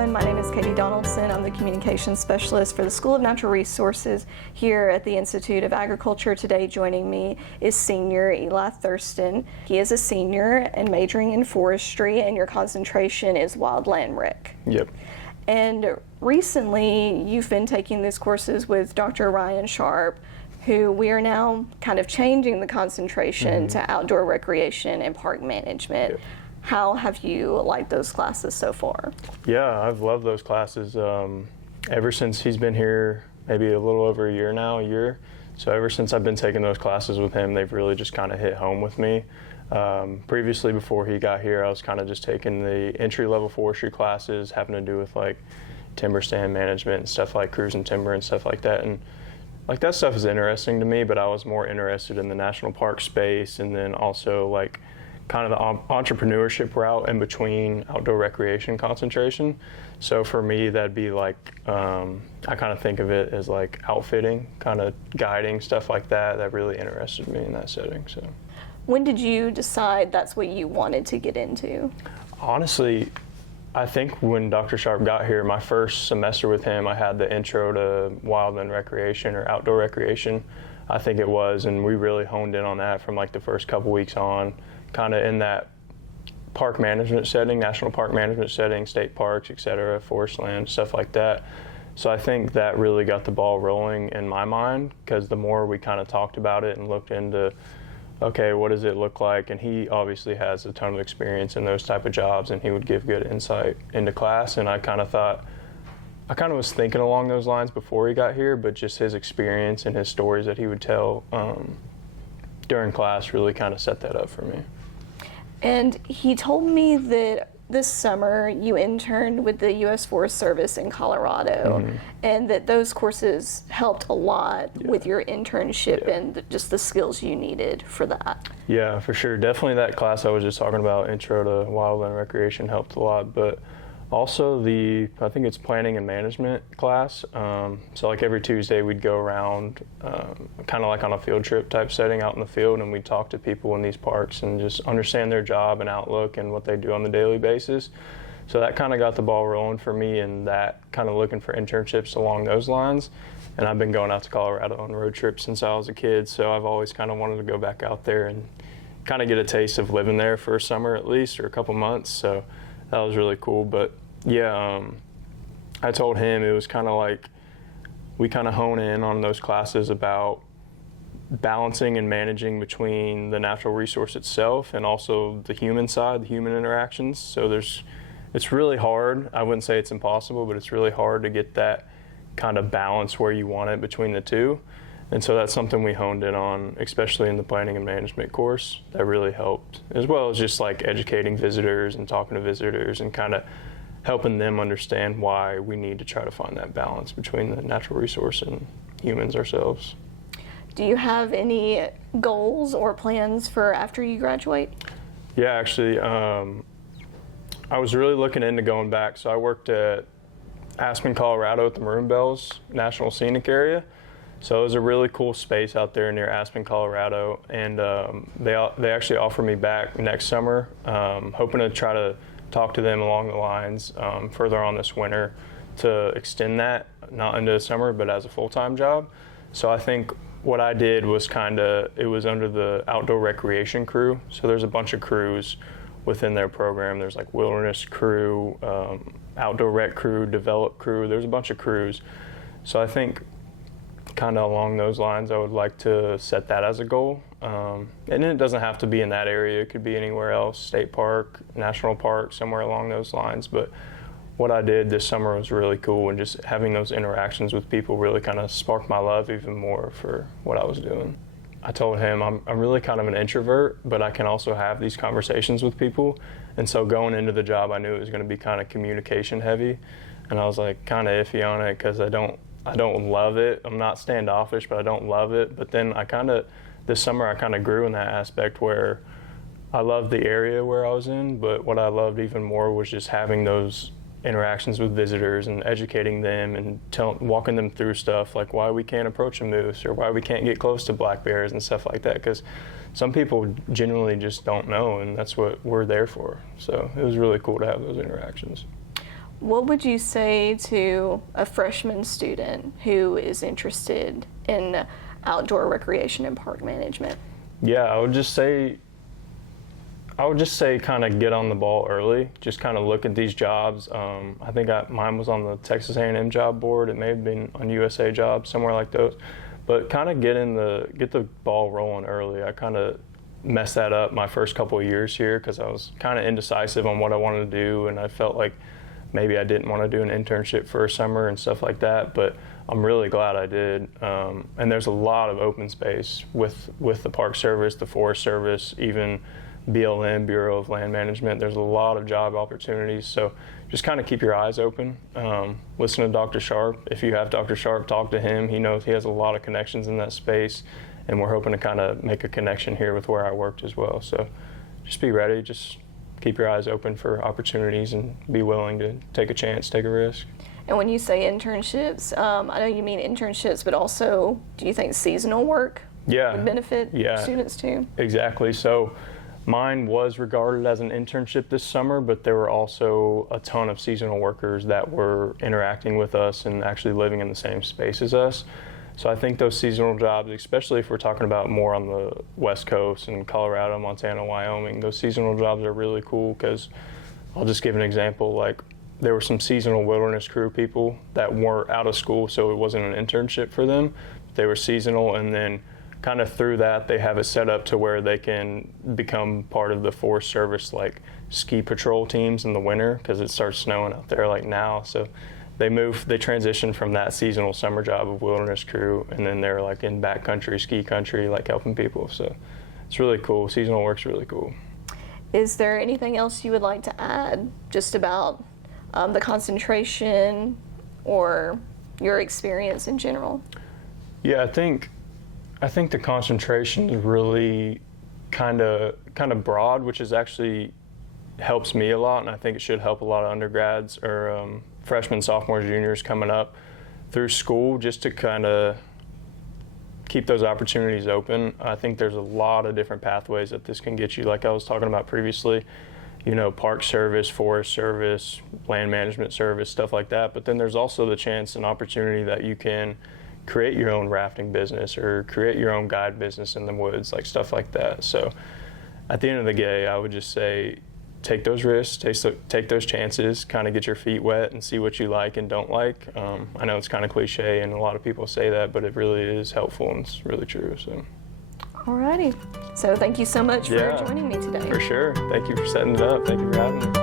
everyone. My name is Katie Donaldson. I'm the Communications Specialist for the School of Natural Resources here at the Institute of Agriculture. Today joining me is Senior Eli Thurston. He is a senior and majoring in forestry, and your concentration is wildland rec. Yep. And recently you've been taking these courses with Dr. Ryan Sharp, who we are now kind of changing the concentration to outdoor recreation and park management. Yep. How have you liked those classes so far? Yeah, I've loved those classes ever since he's been here, maybe a little over a year. So ever since I've been taking those classes with him, they've really just kind of hit home with me. Previously, before he got here, I was kind of just taking the entry-level forestry classes having to do with like timber stand management and stuff like cruising timber and stuff like that. And like that stuff is interesting to me, but I was more interested in the national park space, and then also like kind of the entrepreneurship route in between outdoor recreation concentration. So for me, that'd be like, I kind of think of it as like outfitting, kind of guiding, stuff like that. That really interested me in that setting. So, when did you decide that's what you wanted to get into? Honestly, I think when Dr. Sharp got here, my first semester with him, I had the intro to wildland recreation or outdoor recreation, I think it was, and we really honed in on that from like the first couple weeks on, kind of in that park management setting, national park management setting, state parks, et cetera, forest land, stuff like that. So I think that really got the ball rolling in my mind, because the more we kind of talked about it and looked into, okay, what does it look like? And he obviously has a ton of experience in those type of jobs, and he would give good insight into class. And I kind of was thinking along those lines before he got here, but just his experience and his stories that he would tell during class really kind of set that up for me. And he told me that this summer you interned with the U.S. Forest Service in Colorado, and that those courses helped a lot with your internship and just the skills you needed for that. Yeah, for sure. Definitely that class I was just talking about, Intro to Wildland Recreation, helped a lot, but also I think it's planning and management class. So like every Tuesday we'd go around kind of like on a field trip type setting out in the field, and we'd talk to people in these parks and just understand their job and outlook and what they do on the daily basis. So that kind of got the ball rolling for me, and that kind of looking for internships along those lines. And I've been going out to Colorado on road trips since I was a kid, so I've always kind of wanted to go back out there and kind of get a taste of living there for a summer at least, or a couple months. So that was really cool. But yeah, I told him it was kind of like we kind of hone in on those classes about balancing and managing between the natural resource itself and also the human side, the human interactions. So it's really hard. I wouldn't say it's impossible, but it's really hard to get that kind of balance where you want it between the two. And so that's something we honed in on, especially in the planning and management course. That really helped, as well as just like educating visitors and talking to visitors and kind of helping them understand why we need to try to find that balance between the natural resource and humans ourselves. Do you have any goals or plans for after you graduate? Yeah, actually, I was really looking into going back. So I worked at Aspen, Colorado at the Maroon Bells National Scenic Area. So it was a really cool space out there near Aspen, Colorado, and they actually offered me back next summer, hoping to try to talk to them along the lines further on this winter to extend that, not into the summer, but as a full-time job. So I think what I did was it was under the outdoor recreation crew. So there's a bunch of crews within their program. There's like wilderness crew, outdoor rec crew, develop crew. There's a bunch of crews. So I think kind of along those lines, I would like to set that as a goal. And it doesn't have to be in that area. It could be anywhere else, state park, national park, somewhere along those lines. But what I did this summer was really cool, and just having those interactions with people really kind of sparked my love even more for what I was doing. I told him I'm really kind of an introvert, but I can also have these conversations with people. And so going into the job, I knew it was going to be kind of communication heavy. And I was like kind of iffy on it because I don't love it. I'm not standoffish, but I don't love it. But then this summer I kind of grew in that aspect where I loved the area where I was in, but what I loved even more was just having those interactions with visitors and educating them and walking them through stuff like why we can't approach a moose or why we can't get close to black bears and stuff like that, because some people genuinely just don't know, and that's what we're there for. So it was really cool to have those interactions. What would you say to a freshman student who is interested in outdoor recreation and park management? Yeah, I would just say kind of get on the ball early. Just kind of look at these jobs. I think mine was on the Texas A&M job board. It may have been on USA Jobs, somewhere like those. But kind of get the ball rolling early. I kind of messed that up my first couple of years here because I was kind of indecisive on what I wanted to do, and I felt like maybe I didn't want to do an internship for a summer and stuff like that. But I'm really glad I did. And there's a lot of open space with the Park Service, the Forest Service, even BLM, Bureau of Land Management. There's a lot of job opportunities, so just kind of keep your eyes open. Listen to Dr. Sharp. If you have Dr. Sharp, talk to him. He knows he has a lot of connections in that space, and we're hoping to kind of make a connection here with where I worked as well. So just be ready. Just keep your eyes open for opportunities and be willing to take a chance, take a risk. And when you say internships, I know you mean internships, but also do you think seasonal work would benefit students too? Exactly. So mine was regarded as an internship this summer, but there were also a ton of seasonal workers that were interacting with us and actually living in the same space as us. So I think those seasonal jobs, especially if we're talking about more on the West Coast in Colorado, Montana, Wyoming, those seasonal jobs are really cool because I'll just give an example. Like there were some seasonal wilderness crew people that weren't out of school, so it wasn't an internship for them. They were seasonal, and then kind of through that, they have it set up to where they can become part of the Forest Service, like ski patrol teams in the winter, because it starts snowing out there like now. So they transition from that seasonal summer job of wilderness crew, and then they're like in backcountry, ski country, like helping people. So it's really cool. Seasonal work's really cool. Is there anything else you would like to add just about the concentration or your experience in general? Yeah, I think the concentration is really kind of broad, which is actually helps me a lot, and I think it should help a lot of undergrads or freshmen, sophomores, juniors coming up through school, just to kind of keep those opportunities open. I think there's a lot of different pathways that this can get you, like I was talking about previously, Park Service, Forest Service, Land Management Service, stuff like that. But then there's also the chance and opportunity that you can create your own rafting business or create your own guide business in the woods, like stuff like that. So at the end of the day, I would just say take those risks, take those chances, kind of get your feet wet and see what you like and don't like. I know it's kind of cliche and a lot of people say that, but it really is helpful and it's really true. So. Alrighty. So thank you so much for joining me today. For sure. Thank you for setting it up. Thank you for having me.